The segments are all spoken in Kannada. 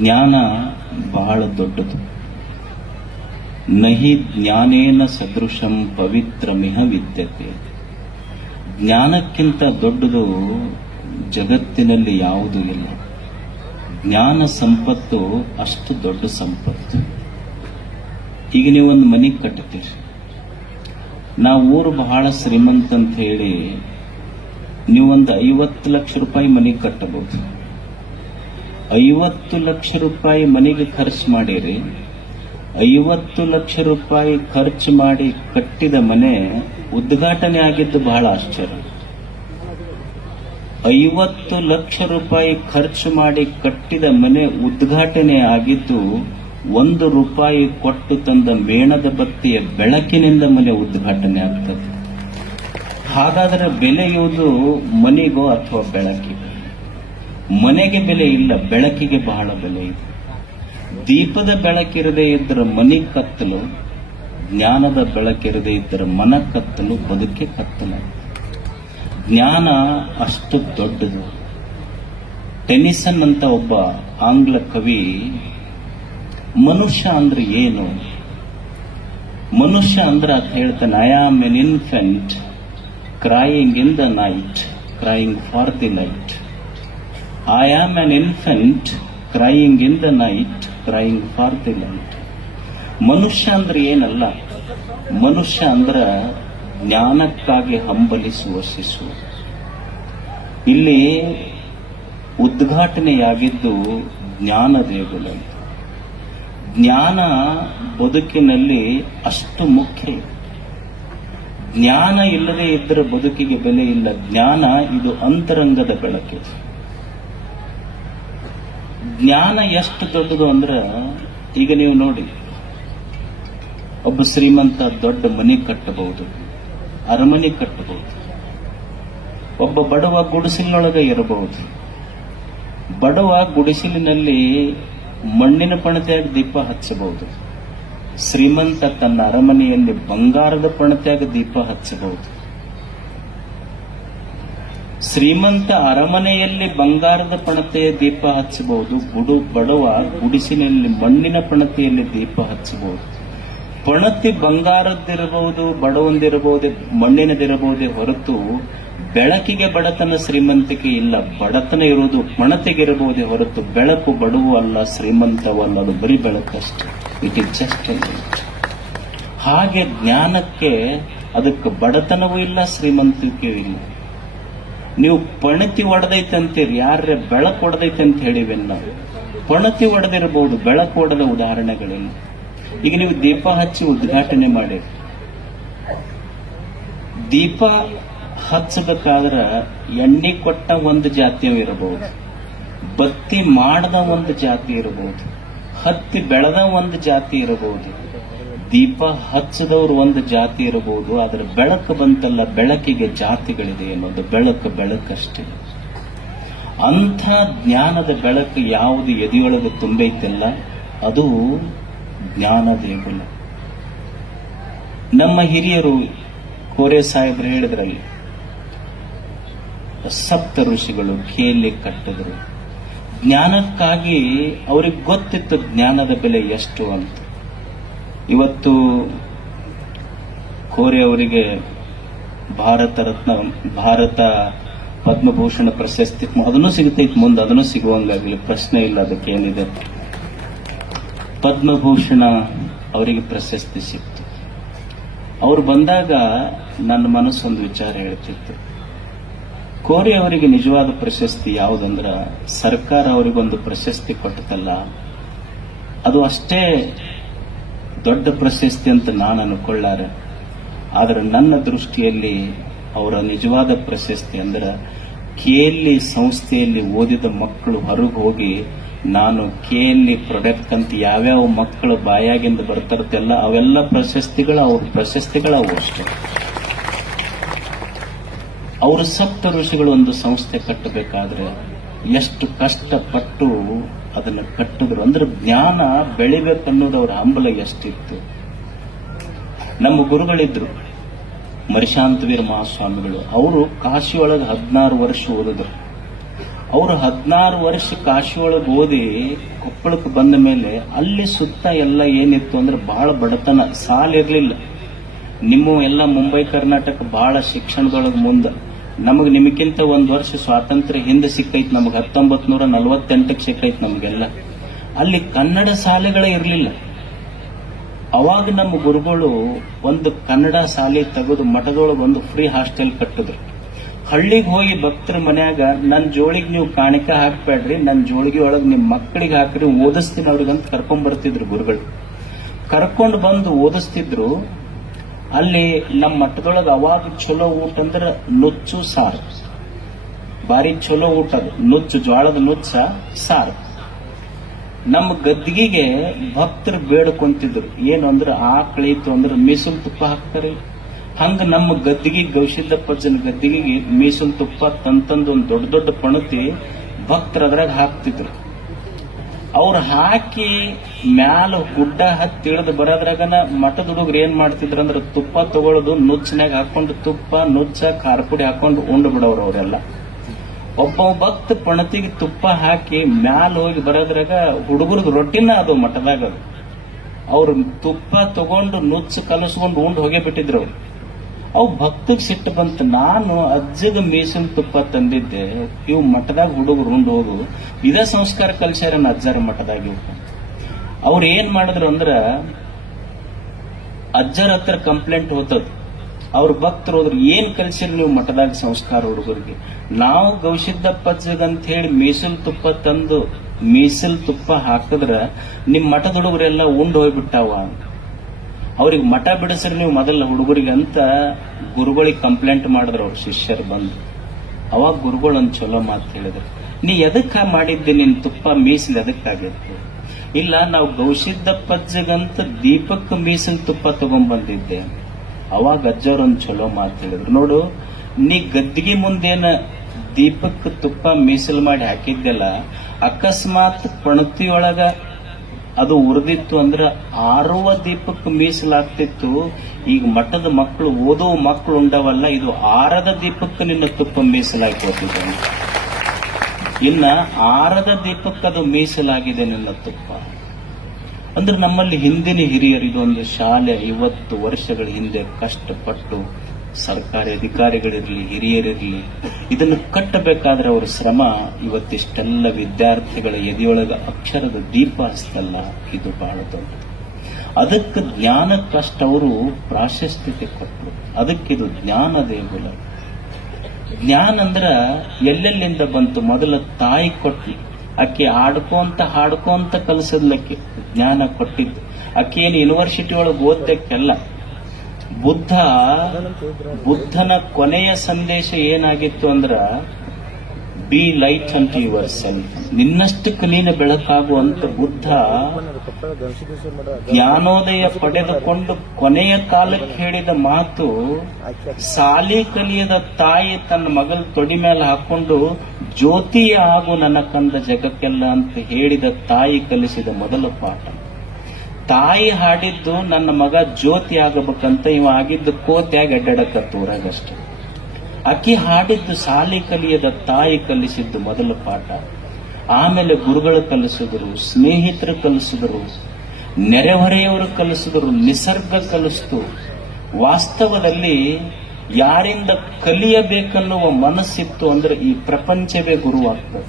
ಜ್ಞಾನ ಬಹಳ ದೊಡ್ಡದು. ನಹಿ ಜ್ಞಾನೇನ ಸದೃಶಂ ಪವಿತ್ರಮಿಹ ವಿದ್ಯತೆ. ಜ್ಞಾನಕ್ಕಿಂತ ದೊಡ್ಡದು ಜಗತ್ತಿನಲ್ಲಿ ಯಾವುದೂ ಇಲ್ಲ. ಜ್ಞಾನ ಸಂಪತ್ತು ಅಷ್ಟು ದೊಡ್ಡ ಸಂಪತ್ತು. ಈಗ ನೀವೊಂದು ಮನೆ ಕಟ್ಟುತ್ತೀರಿ. ನಾವು ಊರು ಬಹಳ ಶ್ರೀಮಂತ ಅಂತ ಹೇಳಿ ನೀವೊಂದು 50 ಲಕ್ಷ ರೂಪಾಯಿ ಮನೆ ಕಟ್ಟಬಹುದು. 50 ಲಕ್ಷ ರೂಪಾಯಿ ಮನೆಗೆ ಖರ್ಚು ಮಾಡಿರಿ. 50 ಲಕ್ಷ ರೂಪಾಯಿ ಖರ್ಚು ಮಾಡಿ ಕಟ್ಟಿದ ಮನೆ ಉದ್ಘಾಟನೆ ಆಗಿದ್ದು ಬಹಳ ಆಶ್ಚರ್ಯ. 50 ಲಕ್ಷ ರೂಪಾಯಿ ಖರ್ಚು ಮಾಡಿ ಕಟ್ಟಿದ ಮನೆ ಉದ್ಘಾಟನೆ ಆಗಿದ್ದು 1 ರೂಪಾಯಿ ಕೊಟ್ಟು ತಂದ ಮೇಣದ ಬತ್ತಿಯ ಬೆಳಕಿನಿಂದ ಮನೆ ಉದ್ಘಾಟನೆ ಆಗ್ತದೆ. ಹಾಗಾದರೆ ಬೆಲೆ ಇರುವುದು ಮನೆಗೋ ಅಥವಾ ಬೆಳಕಿಗೆ? ಮನೆಗೆ ಬೆಲೆ ಇಲ್ಲ, ಬೆಳಕಿಗೆ ಬಹಳ ಬೆಲೆ ಇದೆ. ದೀಪದ ಬೆಳಕಿರದೇ ಇದ್ದರೆ ಮನೆ ಕತ್ತಲು, ಜ್ಞಾನದ ಬೆಳಕಿರದೇ ಇದ್ದರೆ ಮನ ಕತ್ತಲು, ಬದುಕೆ ಕತ್ತಲು. ಜ್ಞಾನ ಅಷ್ಟು ದೊಡ್ಡದು. ಟೆನಿಸನ್ ಅಂತ ಒಬ್ಬ ಆಂಗ್ಲ ಕವಿ ಮನುಷ್ಯ ಅಂದ್ರೆ ಏನು, ಮನುಷ್ಯ ಅಂದ್ರೆ ಅಂತ ಹೇಳ್ತಾನೆ, I am an infant crying in the night, crying for the light. I am an infant crying in the night, crying for the light. ಮನುಷ್ಯ ಅಂದ್ರೆ ಏನಲ್ಲ, ಮನುಷ್ಯ ಅಂದ್ರೆ ಜ್ಞಾನಕ್ಕಾಗಿ ಹಂಬಲಿಸುವ ಶಿಶು. ಇಲ್ಲಿ ಉದ್ಘಾಟನೆಯಾಗಿದ್ದು ಜ್ಞಾನ ದೇಗುಲ. ಜ್ಞಾನ ಬದುಕಿನಲ್ಲಿ ಅಷ್ಟು ಮುಖ್ಯ. ಜ್ಞಾನ ಇಲ್ಲದೆ ಇದ್ದರೆ ಬದುಕಿಗೆ ಬೆಲೆ ಇಲ್ಲ. ಜ್ಞಾನ ಇದು ಅಂತರಂಗದ ಬೆಳಕಿದೆ. ಜ್ಞಾನ ಎಷ್ಟು ದೊಡ್ಡದು ಅಂದ್ರೆ, ಈಗ ನೀವು ನೋಡಿ, ಒಬ್ಬ ಶ್ರೀಮಂತ ದೊಡ್ಡ ಮನೆ ಕಟ್ಟಬಹುದು, ಅರಮನೆ ಕಟ್ಟಬಹುದು. ಒಬ್ಬ ಬಡವ ಗುಡಿಸಿಲೊಳಗೆ ಇರಬಹುದು. ಬಡವ ಗುಡಿಸಿಲಿನಲ್ಲಿ ಮಣ್ಣಿನ ಪಣತೆಯಾಗಿ ದೀಪ ಹಚ್ಚಬಹುದು. ಶ್ರೀಮಂತ ತನ್ನ ಅರಮನೆಯಲ್ಲಿ ಬಂಗಾರದ ಪಣತೆಯಾಗಿ ದೀಪ ಹಚ್ಚಬಹುದು. ಶ್ರೀಮಂತ ಅರಮನೆಯಲ್ಲಿ ಬಂಗಾರದ ಪಣತೆಯ ದೀಪ ಹಚ್ಚಬಹುದು. ಬಡವ ಗುಡಿಸಿನಲ್ಲಿ ಮಣ್ಣಿನ ಪಣತೆಯಲ್ಲಿ ದೀಪ ಹಚ್ಚಬಹುದು. ಪಣತಿ ಬಂಗಾರದ್ದಿರಬಹುದು, ಬಡವಂದಿರಬಹುದೇ, ಮಣ್ಣಿನದಿರಬಹುದೇ ಹೊರತು ಬೆಳಕಿಗೆ ಬಡತನ ಶ್ರೀಮಂತಿಕೆ ಇಲ್ಲ. ಬಡತನ ಇರುವುದು ಪಣತೆಗಿರಬಹುದೇ ಹೊರತು ಬೆಳಕು ಬಡವು ಅಲ್ಲ, ಶ್ರೀಮಂತವೂ ಅಲ್ಲ. ಅದು ಬರೀ ಬೆಳಕಷ್ಟೇ. It is just light. ಹಾಗೆ ಜ್ಞಾನಕ್ಕೆ ಅದಕ್ಕೆ ಬಡತನವೂ ಇಲ್ಲ, ಶ್ರೀಮಂತಿಕೆಯೂ ಇಲ್ಲ. ನೀವು ಪಣತಿ ಒಡೆದೈತೆ ಅಂತೀರಿ, ಯಾರೇ ಬೆಳಕು ಒಡೆದೈತೆ ಅಂತ ಹೇಳಿವೆಲ್ಲ. ಪಣತಿ ಒಡೆದಿರಬಹುದು, ಬೆಳಕು ಒಡೆದ ಉದಾಹರಣೆಗಳಿಲ್ಲ. ಈಗ ನೀವು ದೀಪ ಹಚ್ಚಿ ಉದ್ಘಾಟನೆ ಮಾಡಿ, ದೀಪ ಹಚ್ಚಬೇಕಾದ್ರೆ ಎಣ್ಣೆ ಕೊಟ್ಟ ಒಂದು ಜಾತಿಯೂ ಇರಬಹುದು, ಬತ್ತಿ ಮಾಡದ ಒಂದು ಜಾತಿ ಇರಬಹುದು, ಹತ್ತಿ ಬೆಳೆದ ಒಂದು ಜಾತಿ ಇರಬಹುದು, ದೀಪ ಹಚ್ಚದವ್ರು ಒಂದು ಜಾತಿ ಇರಬಹುದು. ಆದ್ರೆ ಬೆಳಕು ಬಂತಲ್ಲ, ಬೆಳಕಿಗೆ ಜಾತಿಗಳಿದೆ ಅನ್ನೋದು. ಬೆಳಕಷ್ಟೇ. ಅಂಥ ಜ್ಞಾನದ ಬೆಳಕು ಯಾವುದು ಎದೆಯೊಳಗೆ ತುಂಬೈತಲ್ಲ, ಅದು ಜ್ಞಾನ ದೇಗುಲ. ನಮ್ಮ ಹಿರಿಯರು ಕೋರೆ ಸಾಹೇಬ್ರು ಹೇಳಿದ್ರಲ್ಲಿ, ಸಪ್ತ ಋಷಿಗಳು ಕೇಲಿ ಕಟ್ಟಿದ್ರು. ಜ್ಞಾನಕ್ಕಾಗಿ ಅವ್ರಿಗೆ ಗೊತ್ತಿತ್ತು ಜ್ಞಾನದ ಬೆಲೆ ಎಷ್ಟು ಅಂತ. ಇವತ್ತು ಕೋರೆ ಅವರಿಗೆ ಭಾರತ ಪದ್ಮಭೂಷಣ ಪ್ರಶಸ್ತಿ ಅದನ್ನು ಸಿಗುತ್ತೈತಿ, ಮುಂದೆ ಅದನ್ನು ಸಿಗುವಂಗಾಗಲಿ, ಪ್ರಶ್ನೆ ಇಲ್ಲ, ಅದಕ್ಕೇನಿದೆ. ಪದ್ಮಭೂಷಣ ಅವರಿಗೆ ಪ್ರಶಸ್ತಿ ಸಿಕ್ತು. ಅವ್ರು ಬಂದಾಗ ನನ್ನ ಮನಸ್ಸೊಂದು ವಿಚಾರ ಹೇಳ್ತಿತ್ತು. ಕೋರೆ ಅವರಿಗೆ ನಿಜವಾದ ಪ್ರಶಸ್ತಿ ಯಾವುದಂದ್ರ, ಸರ್ಕಾರ ಅವರಿಗೊಂದು ಪ್ರಶಸ್ತಿ ಕೊಟ್ಟತಲ್ಲ, ಅದು ಅಷ್ಟೇ ದೊಡ್ಡ ಪ್ರಶಸ್ತಿ ಅಂತ ನಾನು ಅನ್ಕೊಳ್ಳಾರೆ. ಆದರೆ ನನ್ನ ದೃಷ್ಟಿಯಲ್ಲಿ ಅವರ ನಿಜವಾದ ಪ್ರಶಸ್ತಿ ಅಂದ್ರೆ, ಕೆಎಲ್ಇ ಸಂಸ್ಥೆಯಲ್ಲಿ ಓದಿದ ಮಕ್ಕಳು ಹೊರಗೆ ಹೋಗಿ, ನಾನು ಕೆಎಲ್ಇ ಪ್ರಾಡಕ್ಟ್ ಅಂತ ಯಾವ್ಯಾವ ಮಕ್ಕಳು ಬಾಯಾಗಿಂದ ಬರ್ತಿರ್ತಲ್ಲ, ಅವೆಲ್ಲ ಪ್ರಶಸ್ತಿಗಳು ಅವು ಅಷ್ಟೇ. ಅವರು ಸಪ್ತ ಋಷಿಗಳು ಒಂದು ಸಂಸ್ಥೆ ಕಟ್ಟಬೇಕಾದ್ರೆ ಎಷ್ಟು ಕಷ್ಟಪಟ್ಟು ಅದನ್ನು ಕಟ್ಟಿದ್ರು ಅಂದ್ರೆ, ಜ್ಞಾನ ಬೆಳಿಬೇಕನ್ನೋದು ಅವರ ಹಂಬಲ ಎಷ್ಟಿತ್ತು. ನಮ್ಮ ಗುರುಗಳಿದ್ರು ಮರಿಶಾಂತವೀರ ಮಹಾಸ್ವಾಮಿಗಳು. ಅವರು ಕಾಶಿಯೊಳಗೆ 16 ವರ್ಷ ಓದಿದ್ರು. ಅವರು 16 ವರ್ಷ ಕಾಶಿ ಒಳಗೆ ಓದಿ ಕೊಪ್ಪಳಕ್ಕೆ ಬಂದ ಮೇಲೆ ಅಲ್ಲಿ ಸುತ್ತ ಎಲ್ಲ ಏನಿತ್ತು ಅಂದ್ರೆ ಬಹಳ ಬಡತನ, ಸಾಲ ಇರ್ಲಿಲ್ಲ. ನಿಮ್ಮ ಎಲ್ಲ ಮುಂಬೈ ಕರ್ನಾಟಕ ಬಹಳ ಶಿಕ್ಷಣದೊಳಗೆ ಮುಂದೆ. ನಿಮಗಿಂತ 1 ವರ್ಷ ಸ್ವಾತಂತ್ರ್ಯ ಹಿಂದೆ ಸಿಕ್ಕೈತಿ, ನಮಗೆ 1948ಕ್ಕೆ ಸಿಕ್ಕೈತಿ ನಮಗೆಲ್ಲ. ಅಲ್ಲಿ ಕನ್ನಡ ಶಾಲೆಗಳೇ ಇರಲಿಲ್ಲ. ಅವಾಗ ನಮ್ಮ ಗುರುಗಳು ಒಂದು ಕನ್ನಡ ಶಾಲೆ ತೆಗೆದು ಮಠದೊಳಗೆ ಒಂದು ಫ್ರೀ ಹಾಸ್ಟೆಲ್ ಕಟ್ಟಿದ್ರು. ಹಳ್ಳಿಗೆ ಹೋಗಿ ಭಕ್ತರ ಮನ್ಯಾಗ ನನ್ನ ಜೋಳಿಗೆ ನೀವು ಕಾಣಿಕೆ ಹಾಕ್ಬೇಡ್ರಿ, ನನ್ನ ಜೋಳಿಗೆ ಒಳಗೆ ನಿಮ್ಮ ಮಕ್ಕಳಿಗೆ ಹಾಕ್ರಿ, ಓದಿಸ್ತೀನಿ ಅವ್ರಿಗಂತ ಕರ್ಕೊಂಡ್ ಬರ್ತಿದ್ರು ಗುರುಗಳು. ಕರ್ಕೊಂಡು ಬಂದು ಓದಿಸ್ತಿದ್ರು. ಅಲ್ಲಿ ನಮ್ಮ ಮಠದೊಳಗೆ ಅವಾಗ ಚಲೋ ಊಟ ಅಂದ್ರೆ ನುಚ್ಚು ಸಾರು, ಬಾರಿ ಚಲೋ ಊಟ ಅದು. ನುಚ್ಚು, ಜೋಳದ ನುಚ್ಚ ಸಾರು. ನಮ್ಮ ಗದ್ದಿಗೆ ಭಕ್ತರು ಬೇಡ್ಕೊಂತಿದ್ರು. ಏನು ಅಂದ್ರೆ ಆಕಳಿತು ಅಂದ್ರೆ ಮೀಸಲು ತುಪ್ಪ ಹಾಕ್ತಾರೆ. ಹಂಗ ನಮ್ಮ ಗದ್ದಿಗೆ ಗವಿಸಿದ್ದಪ್ಪಜ್ಜನ ಗದ್ದಿಗೆ ಮೀಸಲು ತುಪ್ಪ ತಂತಂದು ಒಂದು ದೊಡ್ಡ ದೊಡ್ಡ ಪಣತಿ ಭಕ್ತರು ಅದ್ರಾಗ ಹಾಕ್ತಿದ್ರು. ಅವ್ರು ಹಾಕಿ ಮ್ಯಾಲ ಗುಡ್ಡ ಹತ್ತಿ ಇಳಿದು ಬರೋದ್ರಾಗನ ಮಠದ ಹುಡುಗರು ಏನ್ ಮಾಡ್ತಿದ್ರು ಅಂದ್ರೆ ತುಪ್ಪ ತಗೊಳ್ಳೋದು, ನುಚ್ಚನಾಗ ಹಾಕೊಂಡು ತುಪ್ಪ ನುಚ್ಚ ಖಾರಪುಡಿ ಹಾಕೊಂಡು ಉಂಡು ಬಿಡೋರು ಅವರೆಲ್ಲ. ಒಬ್ಬ ಭಕ್ತ ಪಣತಿಗೆ ತುಪ್ಪ ಹಾಕಿ ಮ್ಯಾಲ ಹೋಗಿ ಬರೋದ್ರಾಗ ಹುಡುಗರಿಗೆ ರೊಟ್ಟಿನ ಅದು ಮಠದಾಗ. ಅವ್ರು ತುಪ್ಪ ತಗೊಂಡು ನುಚ್ಚು ಕಲಸ್ಕೊಂಡು ಉಂಡು ಹೋಗೇ ಬಿಟ್ಟಿದ್ರು ಅವ್ರು. ಅವು ಭಕ್ತಗ್ ಸಿಟ್ಟು ಬಂತು. ನಾನು ಅಜ್ಜಗ ಮೀಸಲು ತುಪ್ಪ ತಂದಿದ್ದೆ, ಇವು ಮಠದಾಗ ಹುಡುಗರು ಉಂಡು ಹೋಗು, ಇದೇ ಸಂಸ್ಕಾರ ಕಲ್ಸ್ಯಾರ ಅಜ್ಜಾರ ಮಠದಾಗ. ಅವ್ರು ಏನ್ ಮಾಡಿದ್ರು ಅಂದ್ರ ಅಜ್ಜರ ಹತ್ರ ಕಂಪ್ಲೇಂಟ್ ಹೋತದ. ಅವ್ರ ಭಕ್ತರು ಹೋದ್ರು, ಏನ್ ಕಲ್ಸಿರಿ ನೀವು ಮಠದಾಗ ಸಂಸ್ಕಾರ ಹುಡುಗರಿಗೆ? ನಾವು ಗವಿಸಿದ್ದಪ್ಪಜ್ಜಗ ಅಂತ ಹೇಳಿ ಮೀಸಲು ತುಪ್ಪ ತಂದು ಮೀಸಲು ತುಪ್ಪ ಹಾಕಿದ್ರ ನಿಮ್ ಮಠದ ಹುಡುಗರೆಲ್ಲ ಉಂಡು ಹೋಗ್ಬಿಟ್ಟಾವ. ಅವ್ರಿಗೆ ಮಠ ಬಿಡಿಸ್ರಿ ನೀವು ಮೊದಲ ಹುಡುಗರಿಗೆ ಅಂತ ಗುರುಗಳಿಗೆ ಕಂಪ್ಲೇಂಟ್ ಮಾಡಿದ್ರು ಅವ್ರ ಶಿಷ್ಯರು ಬಂದು. ಅವಾಗ ಗುರುಗಳು ಒಂದ್ ಚಲೋ ಮಾತು ಹೇಳಿದ್ರು, ನೀ ಎದಕ್ಕ ಮಾಡಿದ್ದೆ ನಿನ್ ತುಪ್ಪ ಮೀಸಲು ಎದಕ್ಕಾಗಿತ್ತು? ಇಲ್ಲ, ನಾವು ಗವಿಸಿದ್ದಪ್ಪಜ್ಜಗಂತ ದೀಪಕ್ಕೆ ಮೀಸಲು ತುಪ್ಪ ತಗೊಂಡ್ ಬಂದಿದ್ದೆ. ಅವಾಗ ಅಜ್ಜವ್ರೊಂದ್ ಚಲೋ ಮಾತು ಹೇಳಿದ್ರು, ನೋಡು ನೀ ಗದ್ದಿಗೆ ಮುಂದೇನ ದೀಪಕ್ಕೆ ತುಪ್ಪ ಮೀಸಲು ಮಾಡಿ ಹಾಕಿದ್ದೆಲ್ಲ, ಅಕಸ್ಮಾತ್ ಪಣತಿಯೊಳಗ ಅದು ಉರಿದಿತ್ತು ಅಂದ್ರ ಆರುವ ದೀಪಕ್ಕೆ ಮೀಸಲಾಗ್ತಿತ್ತು. ಈಗ ಮಠದ ಮಕ್ಕಳು ಓದೋ ಮಕ್ಕಳು ಉಂಡವಲ್ಲ, ಇದು ಆರದ ದೀಪಕ್ಕೆ ನಿನ್ನ ತುಪ್ಪ ಮೀಸಲಾಗಿ ಹೋಗ್ತಿದ್ದ. ಇನ್ನ ಆರದ ದೀಪಕ್ಕೆ ಅದು ಮೀಸಲಾಗಿದೆ ನಿನ್ನ ತುಪ್ಪ ಅಂದ್ರೆ. ನಮ್ಮಲ್ಲಿ ಹಿಂದಿನ ಹಿರಿಯರು, ಇದೊಂದು ಶಾಲೆ 50 ವರ್ಷಗಳ ಹಿಂದೆ ಕಷ್ಟಪಟ್ಟು ಸರ್ಕಾರಿ ಅಧಿಕಾರಿಗಳಿರ್ಲಿ ಹಿರಿಯರಿರ್ಲಿ ಇದನ್ನು ಕಟ್ಟಬೇಕಾದ್ರೆ ಅವರ ಶ್ರಮ ಇವತ್ತಿಷ್ಟೆಲ್ಲ ವಿದ್ಯಾರ್ಥಿಗಳ ಎದೆಯೊಳಗ ಅಕ್ಷರದ ದೀಪ ಹಸ್ತಲ್ಲ, ಇದು ಬಹಳ ದೊಡ್ಡದು. ಅದಕ್ಕೆ ಜ್ಞಾನಕ್ಕಷ್ಟವರು ಪ್ರಾಶಸ್ತ್ಯತೆ ಕೊಟ್ಟರು. ಅದಕ್ಕಿದು ಜ್ಞಾನ ದೇಗುಲ. ಜ್ಞಾನ ಅಂದ್ರ ಎಲ್ಲೆಲ್ಲಿಂದ ಬಂತು? ಮೊದಲ ತಾಯಿ ಕೊಟ್ಟಿ, ಆಕೆ ಹಾಡ್ಕೊಂತ ಕಲಿಸದ್ಲಕ್ಕೆ ಜ್ಞಾನ ಕೊಟ್ಟಿದ್ದು. ಆಕೆ ಏನು ಯೂನಿವರ್ಸಿಟಿ ಒಳಗೆ ಓದ್ದಕ್ಕೆಲ್ಲ. ಬುದ್ಧನ ಕೊನೆಯ ಸಂದೇಶ ಏನಾಗಿತ್ತು ಅಂದ್ರ, ಬಿ ಲೈಟ್ ಅಂಟು ಯುವರ್ ಸೆಲ್ಫ್, ನಿನ್ನಷ್ಟಕ್ಕೆ ನೀನು ಬೆಳಕಾಗುವಂತ. ಬುದ್ಧ ಜ್ಞಾನೋದಯ ಪಡೆದುಕೊಂಡು ಕೊನೆಯ ಕಾಲಕ್ಕೆ ಹೇಳಿದ ಮಾತು, ಸಾಲಿ ಕಲಿಯದ ತಾಯಿ ತನ್ನ ಮಗಳ ತೊಡಿ ಮೇಲೆ ಹಾಕೊಂಡು ಜ್ಯೋತಿಯ ಆಗು ನನ್ನ ಕಂದ ಜಗಕ್ಕೆಲ್ಲ ಅಂತ ಹೇಳಿದ ತಾಯಿ ಕಲಿಸಿದ ಮೊದಲ ಪಾಠ. ತಾಯಿ ಹಾಡಿದ್ದು ನನ್ನ ಮಗ ಜ್ಯೋತಿ ಆಗಬೇಕಂತ, ಇವ ಆಗಿದ್ದು ಕೋತ್ಯಾಗ ಅಡ್ಡಾಡಕತ್ತ ಊರಾಗಷ್ಟೆ. ಅಕ್ಕಿ ಹಾಡಿದ್ದು ಸಾಲಿ ಕಲಿಯದ ತಾಯಿ ಕಲಿಸಿದ್ದು ಮೊದಲ ಪಾಠ. ಆಮೇಲೆ ಗುರುಗಳು ಕಲಿಸಿದ್ರು, ಸ್ನೇಹಿತರು ಕಲಿಸಿದ್ರು, ನೆರೆಹೊರೆಯವರು ಕಲಿಸಿದ್ರು, ನಿಸರ್ಗ ಕಲಿಸ್ತು. ವಾಸ್ತವದಲ್ಲಿ ಯಾರಿಂದ ಕಲಿಯಬೇಕನ್ನುವ ಮನಸ್ಸಿತ್ತು ಅಂದ್ರೆ ಈ ಪ್ರಪಂಚವೇ ಗುರುವಾಗ್ತದೆ.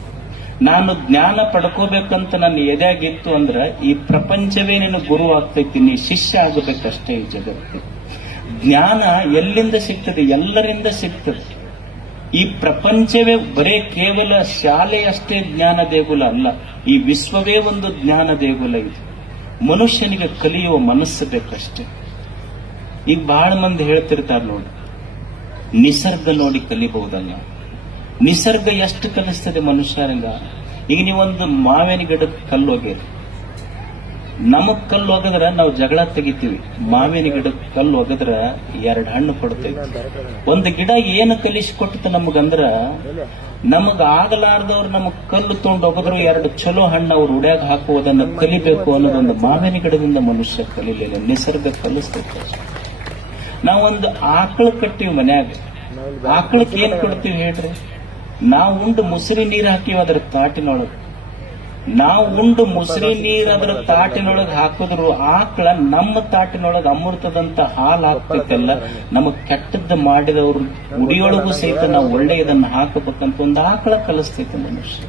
ನಾನು ಜ್ಞಾನ ಪಡ್ಕೋಬೇಕಂತ ನನ್ನ ಎದೆಯಾಗಿತ್ತು ಅಂದ್ರೆ ಈ ಪ್ರಪಂಚವೇ ನೀನು ಗುರು ಆಗ್ತೈತಿ, ನೀ ಶಿಷ್ಯ ಆಗಬೇಕಷ್ಟೇ ಈ ಜಗತ್ತು. ಜ್ಞಾನ ಎಲ್ಲಿಂದ ಸಿಗ್ತದೆ? ಎಲ್ಲರಿಂದ ಸಿಗ್ತದೆ. ಈ ಪ್ರಪಂಚವೇ ಬರೇ ಕೇವಲ ಶಾಲೆಯಷ್ಟೇ ಜ್ಞಾನ ದೇಗುಲ ಅಲ್ಲ, ಈ ವಿಶ್ವವೇ ಒಂದು ಜ್ಞಾನ ದೇಗುಲ ಇದೆ. ಮನುಷ್ಯನಿಗೆ ಕಲಿಯುವ ಮನಸ್ಸು ಬೇಕಷ್ಟೇ. ಈಗ ಬಹಳ ಮಂದಿ ಹೇಳ್ತಿರ್ತಾರೆ ನೋಡಿ, ನಿಸರ್ಗ ನೋಡಿ ಕಲಿಬಹುದಲ್ಲ. ನಿಸರ್ಗ ಎಷ್ಟು ಕಲಿಸ್ತದೆ ಮನುಷ್ಯರಂಗ. ಈಗ ನೀವೊಂದು ಮಾವಿನ ಗಿಡಕ್ಕೆ ಕಲ್ಲು ಹೋಗಿರಿ, ನಮಗ್ ಕಲ್ಲು ಒಗದ್ರ ನಾವು ಜಗಳ ತೆಗಿತೀವಿ. ಮಾವಿನ ಗಿಡಕ್ಕೆ ಕಲ್ಲು ಒಗದ್ರ 2 ಹಣ್ಣು ಕೊಡ್ತೈತಿ. ಒಂದು ಗಿಡ ಏನು ಕಲಿಸಿಕೊಟ್ಟು ನಮಗಂದ್ರ, ನಮಗ್ ಆಗಲಾರ್ದವ್ರು ನಮಗ್ ಕಲ್ಲು ತೊಗೊಂಡು ಒಗದ್ರು 2 ಚಲೋ ಹಣ್ಣು ಅವ್ರು ಉಡ್ಯಾಗ ಹಾಕುವುದನ್ನು ಕಲಿಬೇಕು ಅನ್ನೋದೊಂದು ಮಾವಿನ ಗಿಡದಿಂದ ಮನುಷ್ಯ ಕಲಿಲಿಲ್ಲ, ನಿಸರ್ಗ ಕಲಿಸ್ತೈತೆ. ನಾವೊಂದು ಆಕಳ ಕಟ್ಟಿವಿ ಮನ್ಯಾಗ, ಆಕಳಕ್ಕೆ ಏನ್ ಕೊಡ್ತೀವಿ ಹೇಳ್ರಿ? ನಾವು ಉಂಡು ಮುಸುರಿ ನೀರು ಹಾಕಿವ ಅದ್ರ ತಾಟಿನೊಳಗೆ, ನಾವು ಉಂಡು ಮುಸುರಿ ನೀರ್ ಅದ್ರ ತಾಟಿನೊಳಗೆ ಹಾಕಿದ್ರು ಆಕಳ ನಮ್ಮ ತಾಟಿನೊಳಗೆ ಅಮೃತದಂತ ಹಾಲು ಹಾಕ್ತೈತಲ್ಲ, ನಮಗ್ ಕೆಟ್ಟದ್ದು ಮಾಡಿದವ್ರು ಉಡಿಯೊಳಗೂ ಸಹಿತ ನಾವು ಒಳ್ಳೆಯದನ್ನ ಹಾಕಬೇಕಂತ ಒಂದು ಆಕಳ ಕಲಿಸ್ತೈತೆ ಮನುಷ್ಯ.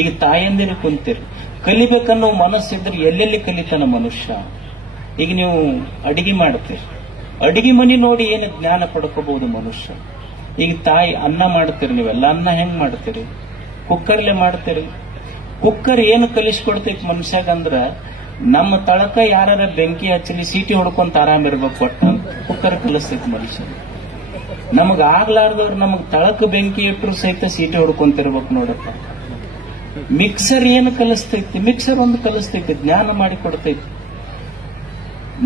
ಈಗ ತಾಯಂದಿರು ಕುಂತೀರಿ, ಕಲಿಬೇಕನ್ನೋ ಮನಸ್ಸಿದ್ರೆ ಎಲ್ಲೆಲ್ಲಿ ಕಲಿತಾನ ಮನುಷ್ಯ. ಈಗ ನೀವು ಅಡಿಗೆ ಮಾಡ್ತೀರಿ, ಅಡಿಗೆ ಮನಿ ನೋಡಿ ಏನು ಜ್ಞಾನ ಪಡ್ಕೋಬಹುದು ಮನುಷ್ಯ. ಈಗ ತಾಯಿ ಅನ್ನ ಮಾಡ್ತೀರಿ, ನೀವೆಲ್ಲ ಅನ್ನ ಹೆಂಗ್ ಮಾಡ್ತೀರಿ? ಕುಕ್ಕರ್ಲೆ ಮಾಡ್ತೀರಿ. ಕುಕ್ಕರ್ ಏನು ಕಲಿಸ್ಕೊಡ್ತೈತಿ ಮನುಷ್ಯಾಗ ಅಂದ್ರ, ನಮ್ಮ ತಳಕ ಯಾರ ಬೆಂಕಿ ಹಚ್ಚಲಿ ಸೀಟಿ ಹೊಡ್ಕೊಂತ ಆರಾಮ್ ಇರ್ಬೇಕು ಕೊಟ್ಟ ಅಂತ ಕುಕ್ಕರ್ ಕಲಿಸ್ತೈತಿ ಮನುಷ್ಯ. ನಮಗ್ ಆಗ್ಲಾರ್ದವ್ರು ನಮಗ್ ತಳಕ ಬೆಂಕಿ ಇಟ್ಟರು ಸಹಿತ ಸೀಟಿ ಹೊಡ್ಕೊಂತಿರ್ಬೇಕು ನೋಡಪ್ಪ. ಮಿಕ್ಸರ್ ಏನು ಕಲಿಸ್ತೈತಿ? ಮಿಕ್ಸರ್ ಒಂದು ಕಲಿಸ್ತೈತಿ, ಜ್ಞಾನ ಮಾಡಿ ಕೊಡ್ತೈತಿ.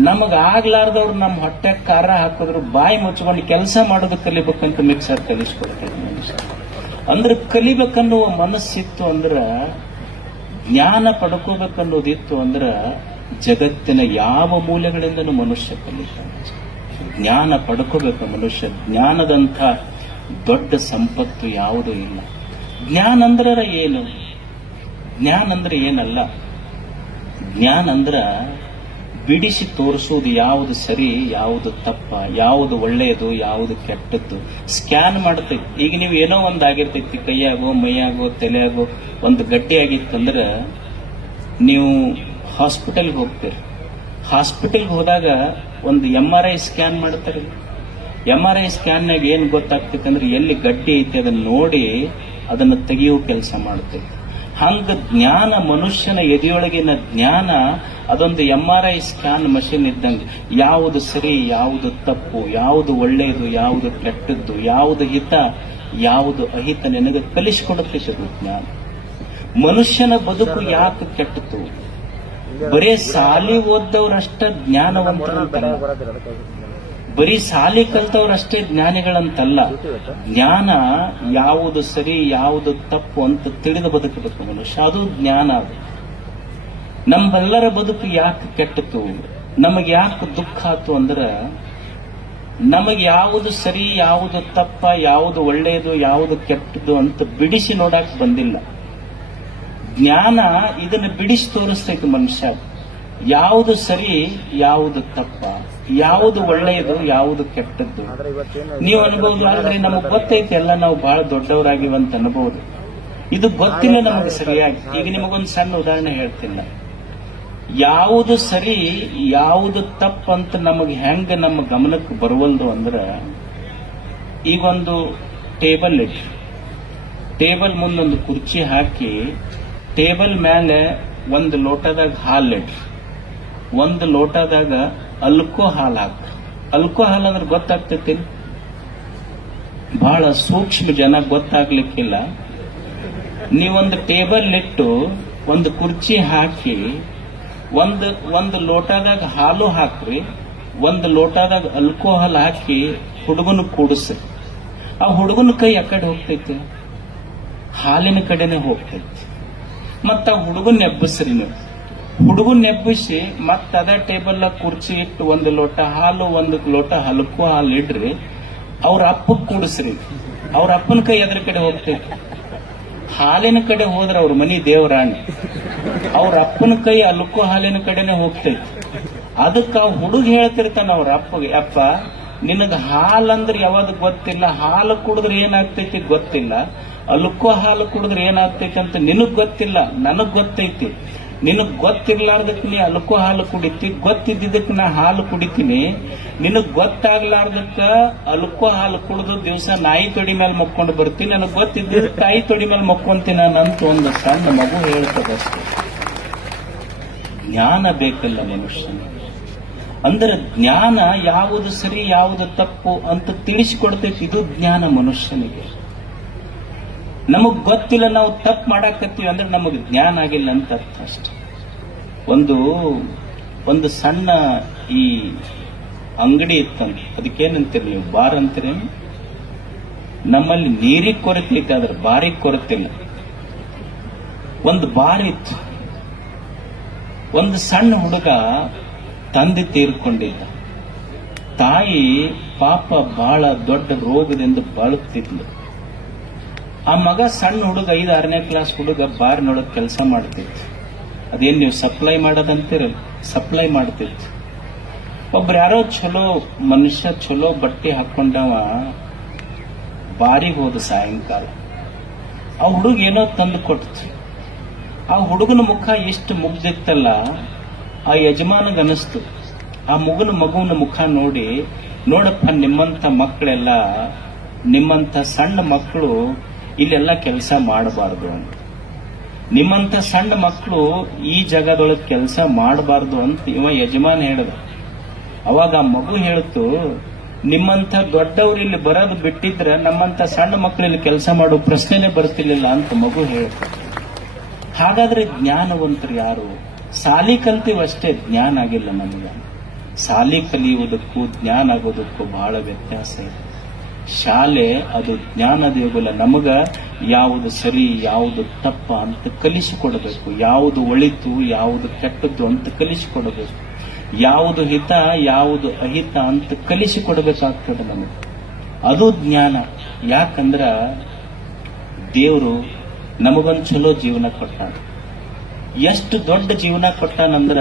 ನಮಗ ಆಗ್ಲಾರ್ದವ್ರು ನಮ್ಮ ಹೊಟ್ಟೆ ಖಾರ ಹಾಕಿದ್ರು ಬಾಯಿ ಮುಚ್ಕೊಂಡು ಕೆಲಸ ಮಾಡೋದು ಕಲಿಬೇಕಂತ ಮಿಕ್ಸರ್ ಕಲಿಸ್ಕೊಡ್ತೈತಿ ಮನುಷ್ಯ. ಅಂದ್ರೆ ಕಲಿಬೇಕನ್ನುವ ಮನಸ್ಸಿತ್ತು ಅಂದ್ರ, ಜ್ಞಾನ ಪಡ್ಕೋಬೇಕನ್ನೋದಿತ್ತು ಅಂದ್ರ ಜಗತ್ತಿನ ಯಾವ ಮೂಲೆಗಳಿಂದನೂ ಮನುಷ್ಯ ಕಲಿತಾನೆ. ಜ್ಞಾನ ಪಡ್ಕೋಬೇಕು ಮನುಷ್ಯ. ಜ್ಞಾನದಂಥ ದೊಡ್ಡ ಸಂಪತ್ತು ಯಾವುದೂ ಇಲ್ಲ. ಜ್ಞಾನ ಅಂದ್ರ ಏನು? ಜ್ಞಾನ ಅಂದ್ರೆ ಏನಲ್ಲ. ಜ್ಞಾನ ಅಂದ್ರ ಬಿಡಿಸಿ ತೋರಿಸೋದು, ಯಾವುದು ಸರಿ, ಯಾವುದು ತಪ್ಪ, ಯಾವುದು ಒಳ್ಳೆಯದು, ಯಾವುದು ಕೆಟ್ಟದ್ದು ಸ್ಕ್ಯಾನ್ ಮಾಡ್ತೈತಿ. ಈಗ ನೀವು ಏನೋ ಒಂದು ಆಗಿರ್ತೈತಿ, ಕೈಯಾಗೋ ಮೈಯಾಗೋ ತಲೆಯಾಗೋ ಒಂದು ಗಟ್ಟಿ ಆಗಿತ್ತಂದ್ರ ನೀವು ಹಾಸ್ಪಿಟಲ್ಗೆ ಹೋಗ್ತೀರಿ. ಹಾಸ್ಪಿಟಲ್ಗೆ ಹೋದಾಗ ಒಂದು MRI ಸ್ಕ್ಯಾನ್ ಮಾಡ್ತಾರೆ. MRI ಸ್ಕ್ಯಾನ್ನಾಗ ಏನ್ ಗೊತ್ತಾಗ್ತೈತಿ ಅಂದ್ರೆ ಎಲ್ಲಿ ಗಡ್ಡಿ ಐತಿ ಅದನ್ನ ನೋಡಿ ಅದನ್ನ ತೆಗೆಯೋ ಕೆಲಸ ಮಾಡ್ತೈತಿ. ಹಂಗ ಜ್ಞಾನ, ಮನುಷ್ಯನ ಎದೆಯೊಳಗಿನ ಜ್ಞಾನ ಅದೊಂದು MRI ಸ್ಕ್ಯಾನ್ ಮಷಿನ್ ಇದ್ದಂಗೆ. ಯಾವುದು ಸರಿ, ಯಾವುದು ತಪ್ಪು, ಯಾವುದು ಒಳ್ಳೆಯದು, ಯಾವುದು ಕೆಟ್ಟದ್ದು, ಯಾವುದು ಹಿತ, ಯಾವುದು ಅಹಿತ ನಿನಗೆ ಕಲಿಸಿಕೊಡುತ್ತೈತೆ ಜ್ಞಾನ. ಮನುಷ್ಯನ ಬದುಕು ಯಾಕೆ ಕೆಟ್ಟತು? ಬರೇ ಸಾಲಿ ಓದ್ದವ್ರಷ್ಟ ಜ್ಞಾನವಂತರಂತಲ್ಲ, ಬರೀ ಸಾಲಿ ಕಲ್ತವ್ರಷ್ಟೇ ಜ್ಞಾನಿಗಳಂತಲ್ಲ. ಜ್ಞಾನ ಯಾವುದು ಸರಿ, ಯಾವುದು ತಪ್ಪು ಅಂತ ತಿಳಿದು ಬದುಕಬೇಕು ಮನುಷ್ಯ, ಅದು ಜ್ಞಾನ. ಅದು ನಮ್ಮೆಲ್ಲರ ಬದುಕು ಯಾಕೆ ಕೆಟ್ಟತು, ನಮಗೆ ಯಾಕೆ ದುಃಖ ಆತು ಅಂದ್ರ, ನಮಗೆ ಯಾವುದು ಸರಿ, ಯಾವುದು ತಪ್ಪ, ಯಾವುದು ಒಳ್ಳೆಯದು, ಯಾವುದು ಕೆಟ್ಟದ್ದು ಅಂತ ಬಿಡಿಸಿ ನೋಡಕ್ ಬಂದಿಲ್ಲ. ಜ್ಞಾನ ಇದನ್ನ ಬಿಡಿಸಿ ತೋರಿಸ್ತೈತಿ ಮನುಷ್ಯ. ಯಾವುದು ಸರಿ, ಯಾವುದು ತಪ್ಪ, ಯಾವುದು ಒಳ್ಳೆಯದು, ಯಾವುದು ಕೆಟ್ಟದ್ದು ನೀವು ಅನ್ಬಹುದು. ಆದ್ರೆ ನಮಗ್ ಗೊತ್ತೈತಿ ಎಲ್ಲ ನಾವು ಬಹಳ ದೊಡ್ಡವರಾಗಿವಂತ ಅನ್ಬಹುದು. ಇದು ಗೊತ್ತಿಲ್ಲ ನಮಗೆ ಸರಿಯಾಗಿ. ಈಗ ನಿಮಗೊಂದು ಸಣ್ಣ ಉದಾಹರಣೆ ಹೇಳ್ತಿಲ್ಲ. ಯಾವುದು ಸರಿ, ಯಾವುದು ತಪ್ಪಂತ ನಮಗೆ ಹೆಂಗ ನಮ್ಮ ಗಮನಕ್ಕೆ ಬರುವಲ್ದು ಅಂದ್ರ, ಈಗೊಂದು ಟೇಬಲ್ ಇಟ್ಟು ಟೇಬಲ್ ಮುಂದೊಂದು ಕುರ್ಚಿ ಹಾಕಿ ಟೇಬಲ್ ಮೇಲೆ ಒಂದು ಲೋಟದಾಗ ಹಾಲಿಟ್ರಿ, ಒಂದು ಲೋಟದಾಗ ಅಲ್ಕೋ ಹಾಲು ಹಾಕ. ಅಲ್ಕೋ ಹಾಲು ಅಂದ್ರೆ ಗೊತ್ತಾಗ್ತೈತಿ, ಬಹಳ ಸೂಕ್ಷ್ಮ ಜನ ಗೊತ್ತಾಗ್ಲಿಕ್ಕಿಲ್ಲ. ನೀವೊಂದು ಟೇಬಲ್ ಇಟ್ಟು ಒಂದು ಕುರ್ಚಿ ಹಾಕಿ ಒಂದು ಲೋಟದಾಗ ಹಾಲು ಹಾಕ್ರಿ, ಒಂದು ಲೋಟದಾಗ ಅಲ್ಕೋಹಾಲ್ ಹಾಕಿ ಹುಡುಗನ ಕೂಡಿಸ್ರಿ. ಆ ಹುಡುಗನ ಕೈ ಆ ಕಡೆ ಹೋಗ್ತೈತಿ, ಹಾಲಿನ ಕಡೆನೆ ಹೋಗ್ತೈತಿ. ಮತ್ತ ಆ ಹುಡುಗನ್ ಎಬ್ಬಸ್ರಿ. ನೀವು ಹುಡುಗನ್ ಎಬ್ಬಿಸಿ ಮತ್ತ ಅದೇ ಟೇಬಲ್ ಕುರ್ಚಿ ಇಟ್ಟು ಒಂದು ಲೋಟ ಹಾಲು, ಒಂದು ಲೋಟ ಹಲ್ಕೋ ಹಾಲು ಇಡ್ರಿ. ಅವ್ರ ಅಪ್ಪಗ್ ಕೂಡಿಸ್ರಿ. ಅವ್ರ ಅಪ್ಪನ ಕೈ ಅದ್ರ ಕಡೆ ಹೋಗ್ತೈತಿ. ಹಾಲಿನ ಕಡೆ ಹೋದ್ರೆ ಅವ್ರ ಮನಿ ದೇವರಾಣಿ, ಅವ್ರ ಅಪ್ಪನ ಕೈ ಅಲ್ಕೋ ಹಾಲಿನ ಕಡೆನೆ ಹೋಗ್ತೈತಿ. ಅದಕ್ಕ ಹುಡುಗ ಹೇಳ್ತಿರ್ತಾನ ಅವ್ರ ಅಪ್ಪಗೆ, ಅಪ್ಪ ನಿನಗ ಹಾಲಂದ್ರೆ ಯಾವ್ದು ಗೊತ್ತಿಲ್ಲ, ಹಾಲು ಕುಡಿದ್ರೆ ಏನಾಗ್ತೈತಿ ಗೊತ್ತಿಲ್ಲ, ಅಲ್ಕೋ ಹಾಲು ಕುಡಿದ್ರೆ ಏನಾಗ್ತೈತಿ ಅಂತ ನಿನಗ್ ಗೊತ್ತಿಲ್ಲ, ನನಗ್ ಗೊತ್ತೈತಿ. ನಿನಗ್ ಗೊತ್ತಿರ್ಲಾರ್ದಕ್ ನೀ ಅಲ್ಕೋ ಹಾಲು ಕುಡಿತಿ, ಗೊತ್ತಿದ್ದಕ್ ನಾ ಹಾಲು ಕುಡಿತೀನಿ. ನಿನಗ್ ಗೊತ್ತಾಗ್ಲಾರ್ದಕ್ಕ ಅಲ್ಕೋ ಹಾಲು ಕುಡಿದು ದಿವಸ ನಾಯಿ ತೊಡಿ ಮೇಲೆ ಮಕ್ಕೊಂಡು ಬರ್ತೀನಿ, ನನಗ್ ಗೊತ್ತಿದ್ದ ತಾಯಿ ತೊಡಿ ಮೇಲೆ ಮಕ್ಕೊಂತೀನಿ ನಂತ ಒಂದು ಸಣ್ಣ ಮಗು ಹೇಳ್ತದಷ್ಟೇ. ಜ್ಞಾನ ಬೇಕಲ್ಲ ಮನುಷ್ಯನ. ಅಂದ್ರೆ ಜ್ಞಾನ ಯಾವುದು ಸರಿ, ಯಾವುದು ತಪ್ಪು ಅಂತ ತಿಳಿಸಿಕೊಡ್ತೈತಿ. ಇದು ಜ್ಞಾನ ಮನುಷ್ಯನಿಗೆ. ನಮಗ್ ಗೊತ್ತಿಲ್ಲ, ನಾವು ತಪ್ಪು ಮಾಡಾಕತ್ತೀವಿ ಅಂದ್ರೆ ನಮಗ್ ಜ್ಞಾನ ಆಗಿಲ್ಲ ಅಂತ ಅರ್ಥ ಅಷ್ಟೆ. ಒಂದು ಸಣ್ಣ ಈ ಅಂಗಡಿ ಇತ್ತಂತ, ಅದಕ್ಕೇನಂತೀರಿ ನೀವು? ಬಾರ್ ಅಂತೀರಿ. ನಮ್ಮಲ್ಲಿ ನೀರಿಗೆ ಕೊರತೆ ಐತೆ, ಆದ್ರೆ ಬಾರಿಗೆ ಕೊರತಿಲ್ಲ. ಒಂದು ಬಾರ್ ಇತ್ತು. ಒಂದು ಸಣ್ಣ ಹುಡುಗ ತಂದೆ ತೀರ್ಕೊಂಡಿದ್ದ. ತಾಯಿ ಪಾಪ ಬಹಳ ದೊಡ್ಡ ರೋಗದಿಂದ ಬಳಲ್ತಿದ್ಲು. ಆ ಮಗ ಸಣ್ಣ ಹುಡುಗ 5-6ನೇ ಕ್ಲಾಸ್ ಹುಡುಗ ಬಾರ್ನೊಳಗೆ ಕೆಲಸ ಮಾಡ್ತಿತ್ತು. ಅದೇನ್ ನೀವು ಸಪ್ಲೈ ಮಾಡೋದಂತೀರಲ್ಲ, ಸಪ್ಲೈ ಮಾಡ್ತಿತ್ತು. ಒಬ್ರು ಯಾರೋ ಚಲೋ ಮನುಷ್ಯ, ಚಲೋ ಬಟ್ಟೆ ಹಾಕೊಂಡವ ಬಾರಿಗೆ ಹೋದ ಸಾಯಂಕಾಲ. ಆ ಹುಡುಗ ಏನೋ ತಂದು ಕೊಡ್ತು. ಆ ಹುಡುಗನ ಮುಖ ಎಷ್ಟು ಮುಗ್ದಿತ್ತಲ್ಲ, ಆ ಯಜಮಾನಗನಿಸ್ತು. ಆ ಮಗುವಿನ ಮುಖ ನೋಡಿ, ನೋಡಪ್ಪ ನಿಮ್ಮಂತ ಮಕ್ಕಳೆಲ್ಲ, ನಿಮ್ಮಂತ ಸಣ್ಣ ಮಕ್ಕಳು ಇಲ್ಲೆಲ್ಲ ಕೆಲಸ ಮಾಡಬಾರ್ದು ಅಂತ, ನಿಮ್ಮಂತ ಸಣ್ಣ ಮಕ್ಕಳು ಈ ಜಾಗದೊಳಗೆ ಕೆಲಸ ಮಾಡಬಾರ್ದು ಅಂತ ಇವ ಯಜಮಾನ ಹೇಳಿದ. ಅವಾಗ ಆ ಮಗು ಹೇಳ್ತು, ನಿಮ್ಮಂತ ದೊಡ್ಡವ್ರು ಇಲ್ಲಿ ಬರೋದು ಬಿಟ್ಟಿದ್ರೆ ನಮ್ಮಂತ ಸಣ್ಣ ಮಕ್ಕಳು ಇಲ್ಲಿ ಕೆಲಸ ಮಾಡೋ ಪ್ರಶ್ನೆನೇ ಬರ್ತಿರ್ಲಿಲ್ಲ ಅಂತ ಮಗು ಹೇಳ್ತು. ಹಾಗಾದ್ರೆ ಜ್ಞಾನವಂತರು ಯಾರು? ಸಾಲಿ ಕಲ್ತೀವಷ್ಟೇ, ಜ್ಞಾನ ಆಗಿಲ್ಲ ನಮಗೆ. ಸಾಲಿ ಕಲಿಯುವುದಕ್ಕೂ ಜ್ಞಾನ ಆಗೋದಕ್ಕೂ ಬಹಳ ವ್ಯತ್ಯಾಸ ಇದೆ. ಶಾಲೆ ಅದು ಜ್ಞಾನ ದೇಗುಲ. ನಮಗ ಯಾವುದು ಸರಿ, ಯಾವುದು ತಪ್ಪ ಅಂತ ಕಲಿಸಿಕೊಡಬೇಕು. ಯಾವುದು ಒಳಿತು, ಯಾವುದು ಕೆಟ್ಟದ್ದು ಅಂತ ಕಲಿಸಿಕೊಡಬೇಕು. ಯಾವುದು ಹಿತ, ಯಾವುದು ಅಹಿತ ಅಂತ ಕಲಿಸಿಕೊಡಬೇಕಾಗ್ತದೆ ನಮಗೆ. ಅದು ಜ್ಞಾನ. ಯಾಕಂದ್ರ ದೇವರು ನಮಗೊಂದು ಚಲೋ ಜೀವನ ಕೊಟ್ಟಾನ. ಎಷ್ಟು ದೊಡ್ಡ ಜೀವನ ಕೊಟ್ಟಾನಂದ್ರ,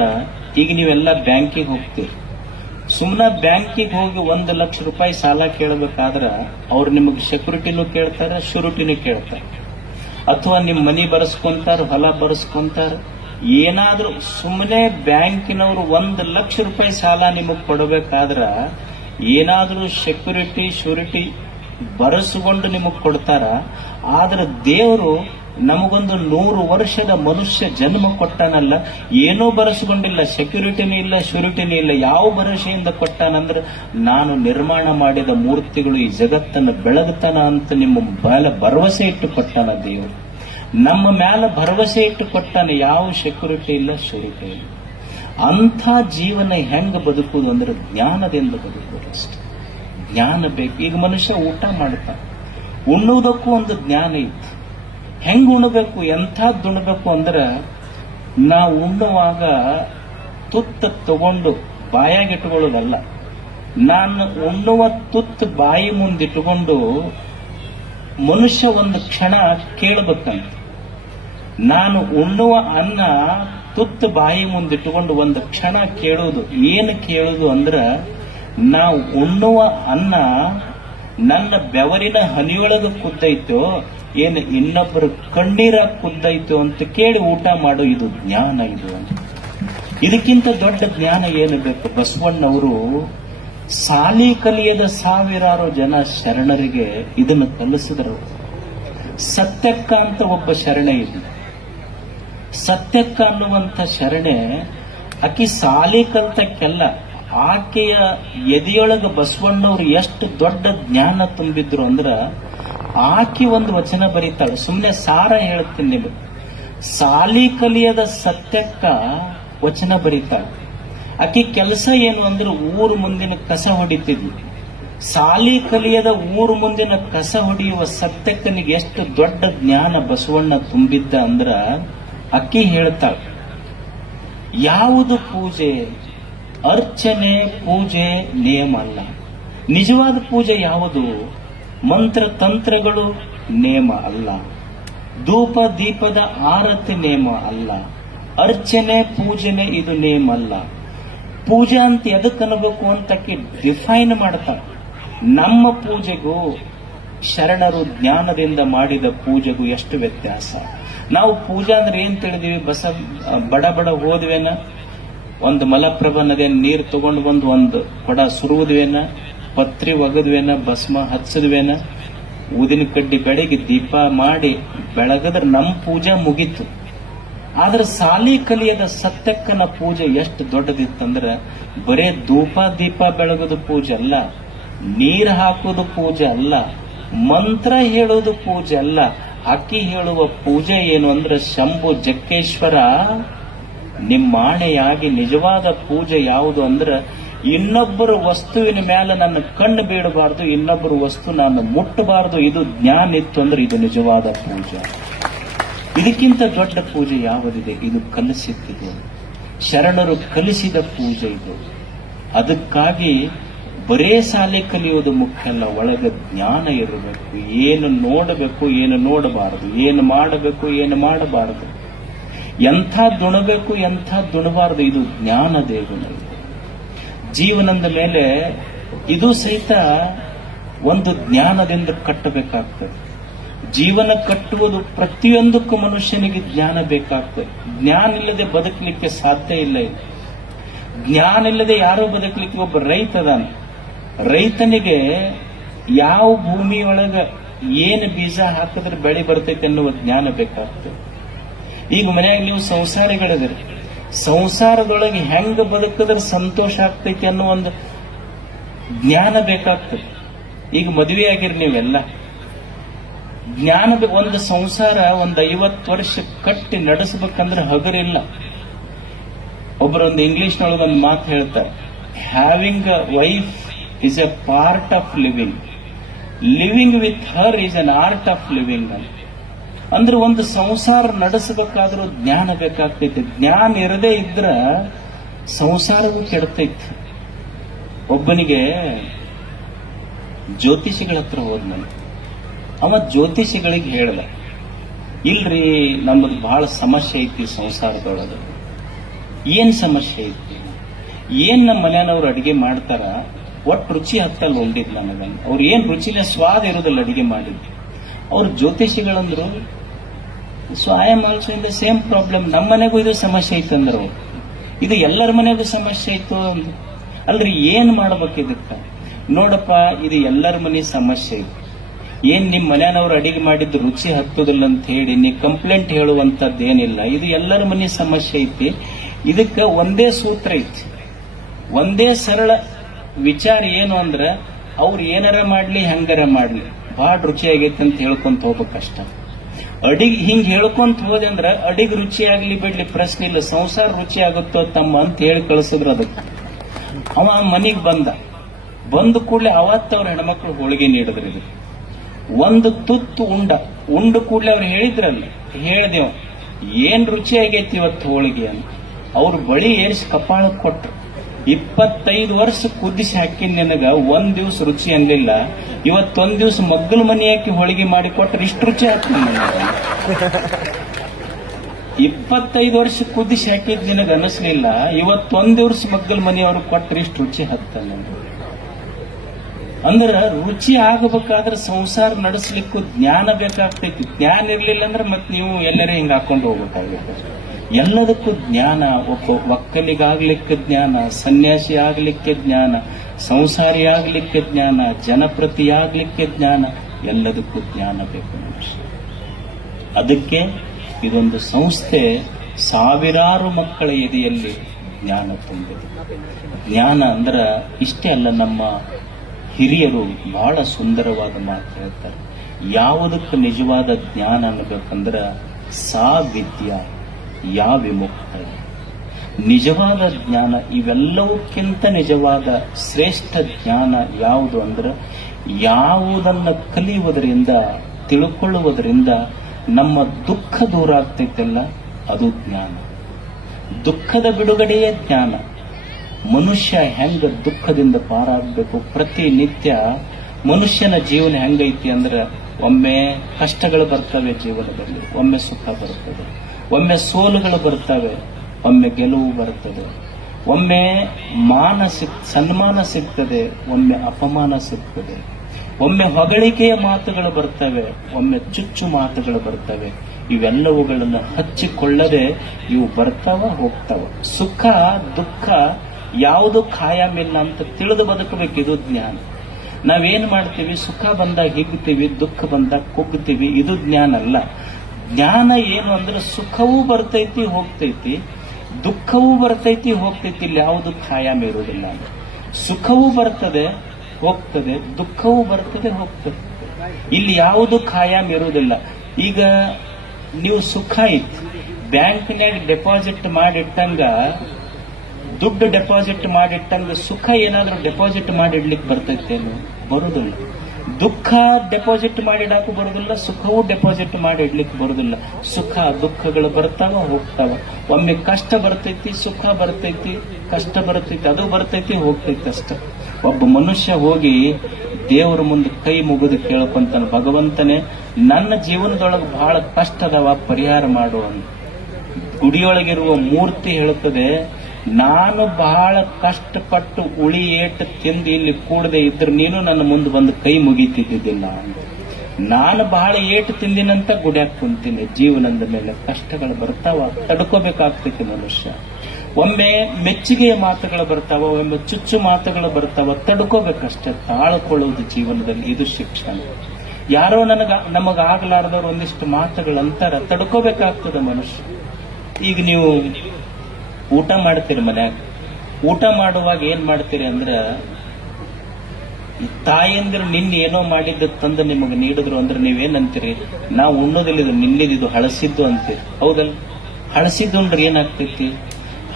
ಈಗ ನೀವೆಲ್ಲ ಬ್ಯಾಂಕಿಗೆ ಹೋಗ್ತೀರಿ. ಸುಮ್ಮನೆ ಬ್ಯಾಂಕಿಗೆ ಹೋಗಿ 1 ಲಕ್ಷ ರೂಪಾಯಿ ಸಾಲ ಕೇಳಬೇಕಾದ್ರ ಅವ್ರು ನಿಮಗೆ ಸೆಕ್ಯೂರಿಟಿನೂ ಕೇಳ್ತಾರ, ಶ್ಯೂರಿಟಿನೂ ಕೇಳ್ತಾರ. ಅಥವಾ ನಿಮ್ ಮನಿ ಬರೆಸ್ಕೊಂತಾರ, ಹೊಲ ಬರೆಸ್ಕೊಂತಾರ. ಏನಾದ್ರೂ ಸುಮ್ಮನೆ ಬ್ಯಾಂಕಿನವರು 1 ಲಕ್ಷ ರೂಪಾಯಿ ಸಾಲ ನಿಮಗ್ ಕೊಡಬೇಕಾದ್ರ ಏನಾದ್ರೂ ಸೆಕ್ಯೂರಿಟಿ, ಶ್ಯೂರಿಟಿ ಬರೆಸ್ಕೊಂಡು ನಿಮಗ್ ಕೊಡ್ತಾರ. ಆದ್ರೆ ದೇವರು ನಮಗೊಂದು 100 ವರ್ಷದ ಮನುಷ್ಯ ಜನ್ಮ ಕೊಟ್ಟಾನಲ್ಲ, ಏನೂ ಬರೆಸ್ಕೊಂಡಿಲ್ಲ, ಸೆಕ್ಯೂರಿಟಿನೂ ಇಲ್ಲ, ಶ್ಯೂರಿಟಿನೂ ಇಲ್ಲ. ಯಾವ ಭರವಸೆಯಿಂದ ಕೊಟ್ಟಾನಂದ್ರೆ, ನಾನು ನಿರ್ಮಾಣ ಮಾಡಿದ ಮೂರ್ತಿಗಳು ಈ ಜಗತ್ತನ್ನು ಬೆಳಗುತ್ತಾನ ಅಂತ ನಿಮ್ಮ ಮೇಲೆ ಭರವಸೆ ಇಟ್ಟು ಕೊಟ್ಟಾನ ದೇವರು. ನಮ್ಮ ಮೇಲೆ ಭರವಸೆ ಇಟ್ಟು ಕೊಟ್ಟಾನೆ. ಯಾವ ಸೆಕ್ಯೂರಿಟಿ ಇಲ್ಲ, ಶ್ಯೂರಿಟಿ ಇಲ್ಲ. ಅಂಥ ಜೀವನ ಹೆಂಗ ಬದುಕುವುದು ಅಂದ್ರೆ ಜ್ಞಾನದಿಂದ ಬದುಕುವುದು ಅಷ್ಟೆ. ಜ್ಞಾನ ಬೇಕು. ಈಗ ಮನುಷ್ಯ ಊಟ ಮಾಡ್ತಾನೆ, ಉಣ್ಣುವುದಕ್ಕೂ ಒಂದು ಜ್ಞಾನ ಇತ್ತು. ಹೆಂಗ್ ಉಣಬೇಕು, ಎಂಥದ್ದು ಉಣಬೇಕು ಅಂದ್ರೆ, ನಾವು ಉಣ್ಣುವಾಗ ತುತ್ತ ತಗೊಂಡು ಬಾಯಾಗಿಟ್ಕೊಳ್ಳೋದಲ್ಲ. ನಾನು ಉಣ್ಣುವ ತುತ್ತು ಬಾಯಿ ಮುಂದಿಟ್ಟುಕೊಂಡು ಮನುಷ್ಯ ಒಂದು ಕ್ಷಣ ಕೇಳಬೇಕಂತ. ನಾನು ಉಣ್ಣುವ ಅನ್ನ ತುತ್ತು ಬಾಯಿ ಮುಂದಿಟ್ಟುಕೊಂಡು ಒಂದು ಕ್ಷಣ ಕೇಳೋದು. ಏನು ಕೇಳೋದು ಅಂದ್ರೆ, ನಾವು ಉಣ್ಣುವ ಅನ್ನ ನನ್ನ ಬೆವರಿನ ಹನಿಯೊಳಗೆ ಕುದ್ದೈತೋ, ಏನು ಇನ್ನೊಬ್ಬರ ಕಣ್ಣೀರ ಕುದ್ದೈತೋ ಅಂತ ಕೇಳಿ ಊಟ ಮಾಡೋ, ಇದು ಜ್ಞಾನ. ಇದು ಇದಕ್ಕಿಂತ ದೊಡ್ಡ ಜ್ಞಾನ ಏನು ಬೇಕು? ಬಸವಣ್ಣವರು ಸಾಲಿ ಕಲಿಯದ ಸಾವಿರಾರು ಜನ ಶರಣರಿಗೆ ಇದನ್ನು ಕಲಿಸಿದರು. ಸತ್ಯಕ್ಕ ಅಂತ ಒಬ್ಬ ಶರಣೆ ಇದೆ. ಸತ್ಯಕ್ಕ ಅನ್ನುವಂಥ ಶರಣೆ, ಆಕಿ ಸಾಲಿ ಕಲ್ತಕ್ಕೆಲ್ಲ, ಆಕೆಯ ಎದೆಯೊಳಗ ಬಸವಣ್ಣವ್ರು ಎಷ್ಟು ದೊಡ್ಡ ಜ್ಞಾನ ತುಂಬಿದ್ರು ಅಂದ್ರ, ಆಕೆ ಒಂದು ವಚನ ಬರೀತಾಳೆ. ಸುಮ್ಮನೆ ಸಾರ ಹೇಳ್ತೀನಿ ನಿಮಗೆ. ಸಾಲಿ ಕಲಿಯದ ಸತ್ಯಕ್ಕ ವಚನ ಬರೀತಾಳೆ. ಆಕೆ ಕೆಲಸ ಏನು ಅಂದ್ರೆ, ಊರು ಮುಂದಿನ ಕಸ ಹೊಡಿತಿದ್ಲು. ಸಾಲಿ ಕಲಿಯದ ಊರು ಮುಂದಿನ ಕಸ ಹೊಡೆಯುವ ಸತ್ಯಕ್ಕನಿಗೆ ಎಷ್ಟು ದೊಡ್ಡ ಜ್ಞಾನ ಬಸವಣ್ಣ ತುಂಬಿದ್ದ ಅಂದ್ರ, ಅಕ್ಕಿ ಹೇಳ್ತಾಳೆ, ಯಾವುದು ಪೂಜೆ, ಅರ್ಚನೆ, ಪೂಜೆ ನೇಮ ಅಲ್ಲ. ನಿಜವಾದ ಪೂಜೆ ಯಾವುದು? ಮಂತ್ರ ತಂತ್ರಗಳು ನೇಮ ಅಲ್ಲ. ಧೂಪ ದೀಪದ ಆರತಿ ನೇಮ ಅಲ್ಲ. ಅರ್ಚನೆ ಪೂಜನೆ ಇದು ನೇಮ ಅಲ್ಲ. ಪೂಜೆ ಅಂತ ಎದಕ್ಕೆ ಅನ್ನಬೇಕು ಅಂತ ಡಿಫೈನ್ ಮಾಡ್ತಾರೆ. ನಮ್ಮ ಪೂಜೆಗೂ ಶರಣರು ಜ್ಞಾನದಿಂದ ಮಾಡಿದ ಪೂಜೆಗೂ ಎಷ್ಟು ವ್ಯತ್ಯಾಸ. ನಾವು ಪೂಜಾ ಅಂದ್ರೆ ಏನ್ ತಿಳಿದೀವಿ? ಬಡ ಹೋದ್ವೇನ, ಒಂದು ಮಲಪ್ರಭಾ ನದಿಯ ನೀರು ತಗೊಂಡು ಬಂದು ಒಂದು ಕೊಡ ಸುರುವುದ್ವೇನ, ಪತ್ರಿ ಒಗದ್ವೇನ, ಭಸ್ಮ ಹಚ್ಚದ್ವೇನ, ಊದಿನ ಕಡ್ಡಿ ಬೆಳಗ್ಗೆ ದೀಪ ಮಾಡಿ ಬೆಳಗದ್ರೆ ನಮ್ಮ ಪೂಜೆ ಮುಗೀತು. ಆದ್ರೆ ಸಾಲಿ ಕಲಿಯದ ಸತ್ಯಕ್ಕನ ಪೂಜೆ ಎಷ್ಟು ದೊಡ್ಡದಿತ್ತಂದ್ರೆ, ಬರೇ ಧೂಪ ದೀಪ ಬೆಳಗೋದು ಪೂಜೆ ಅಲ್ಲ, ನೀರು ಹಾಕೋದು ಪೂಜೆ ಅಲ್ಲ, ಮಂತ್ರ ಹೇಳೋದು ಪೂಜೆ ಅಲ್ಲ. ಅಕ್ಕಿ ಹೇಳುವ ಪೂಜೆ ಏನು ಅಂದ್ರೆ, ಶಂಭು ಜಕ್ಕೇಶ್ವರ ನಿಮ್ಮಾಣೆಯಾಗಿ ನಿಜವಾದ ಪೂಜೆ ಯಾವುದು ಅಂದ್ರೆ, ಇನ್ನೊಬ್ಬರ ವಸ್ತುವಿನ ಮೇಲೆ ನನ್ನ ಕಣ್ಣು ಬೀಳಬಾರ್ದು, ಇನ್ನೊಬ್ಬರ ವಸ್ತು ನಾನು ಮುಟ್ಟಬಾರ್ದು. ಇದು ಜ್ಞಾನ ಇತ್ತು ಅಂದ್ರೆ ಇದು ನಿಜವಾದ ಪೂಜೆ. ಇದಕ್ಕಿಂತ ದೊಡ್ಡ ಪೂಜೆ ಯಾವುದಿದೆ? ಇದು ಕಲಿಸಿದ್ದು, ಶರಣರು ಕಲಿಸಿದ ಪೂಜೆ ಇದು. ಅದಕ್ಕಾಗಿ ಬರೇ ಶಾಲೆ ಕಲಿಯೋದು ಮುಖ್ಯ ಅಲ್ಲ, ಒಳಗೆ ಜ್ಞಾನ ಇರಬೇಕು. ಏನು ನೋಡಬೇಕು, ಏನು ನೋಡಬಾರದು, ಏನು ಮಾಡಬೇಕು, ಏನು ಮಾಡಬಾರದು, ಎಂಥ ದುಣಬೇಕು, ಎಂಥ ದುಣಬಾರದು, ಇದು ಜ್ಞಾನ ದೇವನಲ್ಲಿ. ಜೀವನದ ಮೇಲೆ ಇದು ಸಹಿತ ಒಂದು ಜ್ಞಾನದಿಂದ ಕಟ್ಟಬೇಕಾಗ್ತದೆ. ಜೀವನ ಕಟ್ಟುವುದು ಪ್ರತಿಯೊಂದಕ್ಕೂ ಮನುಷ್ಯನಿಗೆ ಜ್ಞಾನ ಬೇಕಾಗ್ತದೆ. ಜ್ಞಾನ ಇಲ್ಲದೆ ಬದುಕಲಿಕ್ಕೆ ಸಾಧ್ಯ ಇಲ್ಲ. ಜ್ಞಾನ ಇಲ್ಲದೆ ಯಾರೋ ಬದುಕಲಿಕ್ಕೆ ಒಬ್ಬ ರೈತ ಅದಾನೆ. ರೈತನಿಗೆ ಯಾವ ಭೂಮಿಯೊಳಗ ಏನು ಬೀಜ ಹಾಕಿದ್ರೆ ಬೆಳೆ ಬರ್ತೈತೆ ಅನ್ನುವ ಜ್ಞಾನ ಬೇಕಾಗ್ತದೆ. ಈಗ ಮನೆಯಾಗ ನೀವು ಸಂಸಾರಿಗಳಿದ್ರಿ, ಸಂಸಾರದೊಳಗೆ ಹೆಂಗ ಬದುಕಿದ್ರೆ ಸಂತೋಷ ಆಗ್ತೈತಿ ಅನ್ನೋ ಒಂದು ಜ್ಞಾನ ಬೇಕಾಗ್ತದೆ. ಈಗ ಮದುವೆ ಆಗಿರಿ ನೀವೆಲ್ಲ, ಜ್ಞಾನ ಒಂದು ಸಂಸಾರ ಒಂದು 50 ವರ್ಷ ಕಟ್ಟಿ ನಡೆಸಬೇಕಂದ್ರೆ ಹಗರಿಲ್ಲ. ಒಬ್ಬರೊಂದು ಇಂಗ್ಲಿಷ್ನೊಳಗೊಂದು ಮಾತು ಹೇಳ್ತಾರೆ, having a wife is A part of living, living with her is an art of living ಅಂತ. ಅಂದ್ರೆ ಒಂದು ಸಂಸಾರ ನಡೆಸಬೇಕಾದ್ರೂ ಜ್ಞಾನ ಬೇಕಾಗ್ತೈತಿ. ಜ್ಞಾನ ಇರದೇ ಇದ್ರ ಸಂಸಾರವೂ ಕೆಡ್ತೈತಿ. ಒಬ್ಬನಿಗೆ ಜ್ಯೋತಿಷಿಗಳ ಹತ್ರ ಹೋದ್ನಲ್ಲಿ, ಅವ ಜ್ಯೋತಿಷಿಗಳಿಗೆ ಹೇಳ್ದ, ಇಲ್ರಿ ನಮ್ಮದು ಬಹಳ ಸಮಸ್ಯೆ ಐತಿ ಸಂಸಾರದೊಳಗೆ. ಏನ್ ಸಮಸ್ಯೆ ಐತಿ? ಏನ್ ನಮ್ಮ ಮನೆಯವ್ರು ಅಡಿಗೆ ಮಾಡ್ತಾರ ಒಟ್ಟು ರುಚಿ ಹತ್ತಲ್ಲ ಉಂಡಿದ್ ನನಗ. ಅವ್ರು ಏನ್ ರುಚಿನ ಸ್ವಾದ ಇರೋದಿಲ್ಲ ಅಡಿಗೆ ಮಾಡಿದ್ದು. ಅವ್ರ ಜ್ಯೋತಿಷಿಗಳಂದ್ರು, so I am also in the same problem, ನಮ್ಮ ಮನೆಗೂ ಇದು ಸಮಸ್ಯೆ ಐತಂದ್ರು. ಇದು ಎಲ್ಲರ ಮನೆಗೂ ಸಮಸ್ಯೆ ಐತು. ಅಲ್ರಿ ಏನ್ ಮಾಡ್ಬೇಕು ಇದಕ್ಕ? ನೋಡಪ್ಪ, ಇದು ಎಲ್ಲರ ಮನೆ ಸಮಸ್ಯೆ ಐತಿ. ಏನ್ ನಿಮ್ ಮನೆಯವ್ರು ಅಡಿಗೆ ಮಾಡಿದ್ದು ರುಚಿ ಹತ್ತೋದಿಲ್ಲ ಅಂತ ಹೇಳಿ ನೀ ಕಂಪ್ಲೇಂಟ್ ಹೇಳುವಂತದ್ದೇನಿಲ್ಲ. ಇದು ಎಲ್ಲರ ಮನೆ ಸಮಸ್ಯೆ ಐತಿ. ಇದಕ್ಕ ಒಂದೇ ಸೂತ್ರ ಐತಿ, ಒಂದೇ ಸರಳ ವಿಚಾರ ಏನು ಅಂದ್ರ, ಅವ್ರು ಏನಾರ ಮಾಡ್ಲಿ ಹೆಂಗಾರ ಮಾಡ್ಲಿ ಬಹಳ ರುಚಿಯಾಗೈತಿ ಅಂತ ಹೇಳ್ಕೊಂತ ಹೋಗ್ಬೇಕಷ್ಟ. ಅಡಿಗೆ ಹಿಂಗ್ ಹೇಳ್ಕೊಂತ ಹೋದೆ ಅಂದ್ರ ಅಡಿಗೆ ರುಚಿ ಆಗ್ಲಿ ಬಿಡ್ಲಿ ಪ್ರಶ್ನೆ ಇಲ್ಲ, ಸಂಸಾರ ರುಚಿ ಆಗುತ್ತೋ ತಮ್ಮ ಅಂತ ಹೇಳಿ ಕಳಿಸಿದ್ರು. ಅದಕ್ಕೆ ಅವ ಮನಿಗ್ ಬಂದ ಕೂಡಲೇ ಅವತ್ತ ಅವ್ರ ಹೆಣ್ಮಕ್ಳು ಹೋಳಿಗೆ ನೀಡಿದ್ರು. ಇದು ಒಂದು ತುತ್ತು ಉಂಡ ಕೂಡಲೇ ಅವ್ರು ಹೇಳಿದ್ರಲ್ಲ, ಹೇಳ್ದೇವ್ ಏನ್ ರುಚಿ ಆಗೈತಿ ಇವತ್ತು ಹೋಳಿಗೆ ಅಂತ. ಅವ್ರ ಬಳಿ ಏರಿಸಿ ಕಪಾಳಕ್ಕೆ ಕೊಟ್ರು. 25 ವರ್ಷ ಕುದಿಸಿ ಹಾಕಿ ನಿನಗ ಒಂದ್ ದಿವ್ಸ ರುಚಿ ಅನ್ಲಿಲ್ಲ, ಇವತ್ತೊಂದ್ ದಿವ್ಸ ಮಗ್ಗಲ ಮನಿ ಹಾಕಿ ಹೋಳಿಗೆ ಮಾಡಿ ಕೊಟ್ರೆ ಇಷ್ಟು ರುಚಿ ಆಗ್ತದೆ. 25 ವರ್ಷ ಕುದಿಸಿ ಹಾಕಿದ್ ನಿನಗ ಅನಿಸ್ಲಿಲ್ಲ, ಇವತ್ತೊಂದ್ ದಿವ್ಸ ಮಗ್ಗಲ ಮನೆಯವ್ರಿಗೆ ಕೊಟ್ರೆ ಇಷ್ಟು ರುಚಿ ಹತ್ತಲ್ಲ. ಅಂದ್ರ ರುಚಿ ಆಗಬೇಕಾದ್ರೆ ಸಂಸಾರ ನಡೆಸಲಿಕ್ಕೂ ಜ್ಞಾನ ಬೇಕಾಗ್ತೈತಿ. ಜ್ಞಾನ ಇರ್ಲಿಲ್ಲ ಅಂದ್ರೆ ಮತ್ ನೀವು ಎಲ್ಲರೇ ಹಿಂಗ ಹಾಕೊಂಡು ಹೋಗ್ಬೇಕಾಗುತ್ತೆ. ಎಲ್ಲದಕ್ಕೂ ಜ್ಞಾನ, ಒಬ್ಬ ಒಕ್ಕಲಿಗಾಗ್ಲಿಕ್ಕೆ ಜ್ಞಾನ, ಸನ್ಯಾಸಿ ಆಗ್ಲಿಕ್ಕೆ ಜ್ಞಾನ, ಸಂಸಾರಿ ಆಗ್ಲಿಕ್ಕೆ ಜ್ಞಾನ, ಜನಪ್ರತಿ ಆಗ್ಲಿಕ್ಕೆ ಜ್ಞಾನ, ಎಲ್ಲದಕ್ಕೂ ಜ್ಞಾನ ಬೇಕು ಮನುಷ್ಯ. ಅದಕ್ಕೆ ಇದೊಂದು ಸಂಸ್ಥೆ ಸಾವಿರಾರು ಮಕ್ಕಳ ಎದೆಯಲ್ಲಿ ಜ್ಞಾನ ತುಂಬಿದೆ. ಜ್ಞಾನ ಅಂದ್ರ ಇಷ್ಟೇ ಅಲ್ಲ, ನಮ್ಮ ಹಿರಿಯರು ಬಹಳ ಸುಂದರವಾದ ಮಾತು ಹೇಳ್ತಾರೆ. ಯಾವುದಕ್ಕೆ ನಿಜವಾದ ಜ್ಞಾನ ಅನ್ನಬೇಕಂದ್ರ ಸಾ ವಿದ್ಯಾ ಯಾ ವಿಮುಕ್ತ. ನಿಜವಾದ ಜ್ಞಾನ, ಇವೆಲ್ಲವಕ್ಕಿಂತ ನಿಜವಾದ ಶ್ರೇಷ್ಠ ಜ್ಞಾನ ಯಾವುದು ಅಂದ್ರೆ, ಯಾವುದನ್ನ ಕಲಿಯುವುದರಿಂದ ತಿಳ್ಕೊಳ್ಳುವುದರಿಂದ ನಮ್ಮ ದುಃಖ ದೂರ ಆಗ್ತೈತಲ್ಲ, ಅದು ಜ್ಞಾನ. ದುಃಖದ ಬಿಡುಗಡೆಯೇ ಜ್ಞಾನ. ಮನುಷ್ಯ ಹೆಂಗ ದುಃಖದಿಂದ ಪಾರಾಗಬೇಕು. ಪ್ರತಿನಿತ್ಯ ಮನುಷ್ಯನ ಜೀವನ ಹೆಂಗೈತಿ ಅಂದ್ರೆ, ಒಮ್ಮೆ ಕಷ್ಟಗಳು ಬರ್ತವೆ ಜೀವನದಲ್ಲಿ, ಒಮ್ಮೆ ಸುಖ ಬರ್ತದೆ, ಒಮ್ಮೆ ಸೋಲುಗಳು ಬರ್ತವೆ, ಒಮ್ಮೆ ಗೆಲುವು ಬರ್ತದೆ, ಒಮ್ಮೆ ಸನ್ಮಾನ ಸಿಗ್ತದೆ, ಒಮ್ಮೆ ಅಪಮಾನ ಸಿಗ್ತದೆ, ಒಮ್ಮೆ ಹೊಗಳಿಕೆಯ ಮಾತುಗಳು ಬರ್ತವೆ, ಒಮ್ಮೆ ಚುಚ್ಚು ಮಾತುಗಳು ಬರ್ತವೆ. ಇವೆಲ್ಲವುಗಳನ್ನು ಹಚ್ಚಿಕೊಳ್ಳದೆ ಇವು ಬರ್ತಾವ ಹೋಗ್ತಾವ. ಸುಖ ದುಃಖ ಯಾವುದು ಖಾಯಮಿಲ್ಲ ಅಂತ ತಿಳಿದು ಬದುಕಬೇಕು. ಇದು ಜ್ಞಾನ. ನಾವೇನ್ ಮಾಡ್ತೀವಿ, ಸುಖ ಬಂದಾಗ ಹಿಗ್ತೀವಿ, ದುಃಖ ಬಂದಾಗ ಕುಗ್ತೀವಿ. ಇದು ಜ್ಞಾನ ಅಲ್ಲ. ಜ್ಞಾನ ಏನು ಅಂದ್ರೆ, ಸುಖವೂ ಬರ್ತೈತಿ ಹೋಗ್ತೈತಿ, ದುಃಖವೂ ಬರ್ತೈತಿ ಹೋಗ್ತೈತಿ. ಇಲ್ಲಿ ಯಾವುದು ಖಾಯಂ ಇರುವುದಿಲ್ಲ. ಸುಖವೂ ಬರ್ತದೆ ಹೋಗ್ತದೆ, ದುಃಖವೂ ಬರ್ತದೆ ಹೋಗ್ತದೆ. ಇಲ್ಲಿ ಯಾವುದು ಖಾಯಂ ಇರುವುದಿಲ್ಲ. ಈಗ ನೀವು ಸುಖ ಐತಿ, ಬ್ಯಾಂಕ್ನ್ಯಾಗ ಡೆಪಾಸಿಟ್ ಮಾಡಿಟ್ಟಂಗ, ದುಡ್ಡು ಡೆಪಾಸಿಟ್ ಮಾಡಿಟ್ಟಂಗ ಸುಖ ಏನಾದ್ರೂ ಡೆಪಾಸಿಟ್ ಮಾಡಿಡ್ಲಿಕ್ಕೆ ಬರ್ತೈತೇನು? ಬರುದಿಲ್ಲ. ದುಃಖ ಡೆಪಾಸಿಟ್ ಮಾಡಿಡಾಕು ಬರುದಿಲ್ಲ, ಸುಖವೂ ಡೆಪಾಸಿಟ್ ಮಾಡಿ ಇಡ್ಲಿಕ್ಕೆ ಬರುದಿಲ್ಲ. ಸುಖ ದುಃಖಗಳು ಬರ್ತಾವ ಹೋಗ್ತಾವ. ಒಮ್ಮೆ ಕಷ್ಟ ಬರ್ತೈತಿ, ಸುಖ ಬರ್ತೈತಿ, ಕಷ್ಟ ಬರ್ತೈತಿ, ಅದು ಬರ್ತೈತಿ ಹೋಗ್ತೈತಿ ಅಷ್ಟ. ಒಬ್ಬ ಮನುಷ್ಯ ಹೋಗಿ ದೇವರ ಮುಂದೆ ಕೈ ಮುಗಿದು ಕೇಳ್ಕೊಂತಾನ, ಭಗವಂತನೇ ನನ್ನ ಜೀವನದೊಳಗೆ ಬಹಳ ಕಷ್ಟ ಅದಾವ, ಪರಿಹಾರ ಮಾಡು ಅಂತ. ಗುಡಿಯೊಳಗಿರುವ ಮೂರ್ತಿ ಹೇಳುತ್ತದೆ, ನಾನು ಬಹಳ ಕಷ್ಟಪಟ್ಟು ಉಳಿ ಏಟು ತಿಂದು ಇಲ್ಲಿ ಕೂಡದೆ ಇದ್ರೆ ನೀನು ನನ್ನ ಮುಂದೆ ಬಂದು ಕೈ ಮುಗಿತಿದ್ದಿದ್ದಿಲ್ಲ ಅಂತ. ನಾನು ಬಹಳ ಏಟು ತಿಂದಿನಂತ ಗುಡಿಯಾಗ ಕುಂತೀನಿ. ಜೀವನದ ಮೇಲೆ ಕಷ್ಟಗಳು ಬರ್ತಾವ, ತಡ್ಕೋಬೇಕಾಗ್ತೈತಿ ಮನುಷ್ಯ. ಒಮ್ಮೆ ಮೆಚ್ಚುಗೆಯ ಮಾತುಗಳು ಬರ್ತಾವ, ಒಮ್ಮೆ ಚುಚ್ಚು ಮಾತುಗಳು ಬರ್ತಾವ, ತಡ್ಕೋಬೇಕಷ್ಟೇ. ತಾಳ್ಕೊಳ್ಳುವುದು ಜೀವನದಲ್ಲಿ, ಇದು ಶಿಕ್ಷಣ. ಯಾರೋ ನಮಗಾಗ್ಲಾರ್ದವ್ರು ಒಂದಿಷ್ಟು ಮಾತುಗಳಂತಾರ, ತಡ್ಕೋಬೇಕಾಗ್ತದೆ ಮನುಷ್ಯ. ಈಗ ನೀವು ಊಟ ಮಾಡ್ತೀರಿ ಮನ್ಯಾಗ, ಊಟ ಮಾಡುವಾಗ ಏನ್ ಮಾಡ್ತೀರಿ ಅಂದ್ರ, ತಾಯಂದಿರು ನಿನ್ನೆ ಏನೋ ಮಾಡಿದ್ದು ತಂದು ನಿಮಗೆ ನೀಡಿದ್ರು ಅಂದ್ರೆ ನೀವೇನಂತೀರಿ, ನಾವು ಉಣ್ಣೋದಿಲ್ಲ, ಇದು ನಿನ್ನಿದು ಹಳಸಿದ್ದು ಅಂತೀರಿ. ಹೌದಲ್ಲ? ಹಳಸಿದ್ದುಂಡ್ರೆ ಏನಾಗ್ತೈತಿ?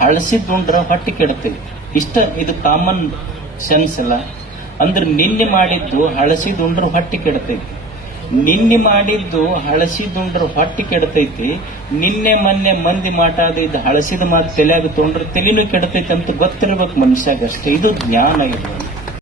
ಹಳಸಿದ್ದುಂಡ್ರ ಹೊಟ್ಟೆ ಕೆಡತೈತಿ. ಇದು ಕಾಮನ್ ಸೆನ್ಸ್ ಅಲ್ಲ. ಅಂದ್ರೆ ನಿನ್ನೆ ಮಾಡಿದ್ದು ಹಳಸಿದುಂಡ್ರ ಹೊಟ್ಟೆ ಕೆಡತೈತಿ. ನಿನ್ನೆ ಮಾಡಿದ್ದು ಹಳಸಿದುಂಡ್ರ ಹೊಟ್ಟೆ ಕೆಡತೈತಿ. ನಿನ್ನೆ ಮೊನ್ನೆ ಮಂದಿ ಮಾತಾಡಿದ್ದು ಹಳಸಿದ ಮಾತು ತಲೆಯಾಗ ತೊಗೊಂಡ್ರೆ ತಲೆನೂ ಕೆಡತೈತಿ ಅಂತ ಗೊತ್ತಿರ್ಬೇಕು ಮನುಷ್ಯಾಗ ಅಷ್ಟೇ. ಇದು ಜ್ಞಾನ ಇದು.